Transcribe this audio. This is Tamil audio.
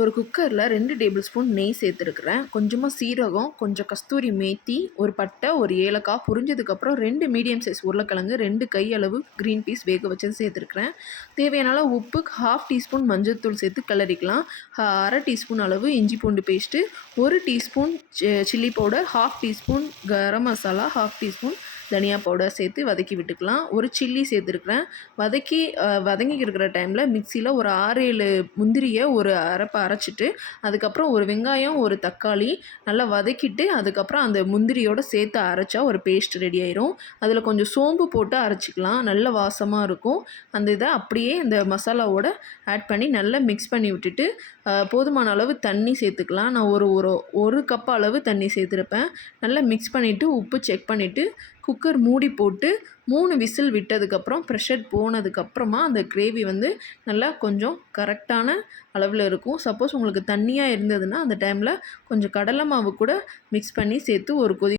ஒரு குக்கரில் 2 டேபிள் ஸ்பூன் நெய் சேர்த்துருக்குறேன். கொஞ்சமாக சீரகம், கொஞ்சம் கஸ்தூரி மேத்தி, ஒரு பட்டை, ஒரு ஏலக்காய் பொரிஞ்சதுக்கப்புறம் 2 மீடியம் சைஸ் உருளைக்கிழங்கு, 2 கை அளவு க்ரீன் பீஸ் வேக வச்சது சேர்த்துருக்குறேன். தேவையான அளவு உப்பு, 1/2 டீஸ்பூன் மஞ்சள்தூள் சேர்த்து கிளறிக்கலாம். 1/2 டீஸ்பூன் அளவு இஞ்சி பூண்டு paste, 1 teaspoon chilli powder, 1/2 teaspoon garam masala, 1/2 teaspoon தனியா பவுடர் சேர்த்து வதக்கி விட்டுக்கலாம். ஒரு சில்லி சேர்த்துருக்குறேன். வதங்கிட்டு இருக்கிற டைமில் மிக்சியில் ஒரு 6, 7 முந்திரியை ஒரு அரைச்சிட்டு, அதுக்கப்புறம் ஒரு வெங்காயம், ஒரு தக்காளி நல்லா வதக்கிட்டு, அதுக்கப்புறம் அந்த முந்திரியோடு சேர்த்து அரைச்சா ஒரு பேஸ்ட் ரெடி ஆயிரும். அதில் கொஞ்சம் சோம்பு போட்டு அரைச்சிக்கலாம். நல்ல வாசமாக இருக்கும். அந்த இதை அப்படியே இந்த மசாலாவோட ஆட் பண்ணி நல்லா மிக்ஸ் பண்ணி விட்டுட்டு, போதுமான அளவு தண்ணி சேர்த்துக்கலாம். நான் ஒரு கப் அளவு தண்ணி சேர்த்துருப்பேன். நல்லா மிக்ஸ் பண்ணிவிட்டு உப்பு செக் பண்ணிவிட்டு குக்கர் மூடி போட்டு 3 விசில் விட்டதுக்கப்புறம் ப்ரெஷர் போனதுக்கப்புறமா அந்த கிரேவி நல்லா கொஞ்சம் கரெக்டான அளவில் இருக்கும். சப்போஸ் உங்களுக்கு தண்ணியாக இருந்ததுன்னா அந்த டைமில் கொஞ்சம் கடலை மாவு கூட மிக்ஸ் பண்ணி சேர்த்து ஒரு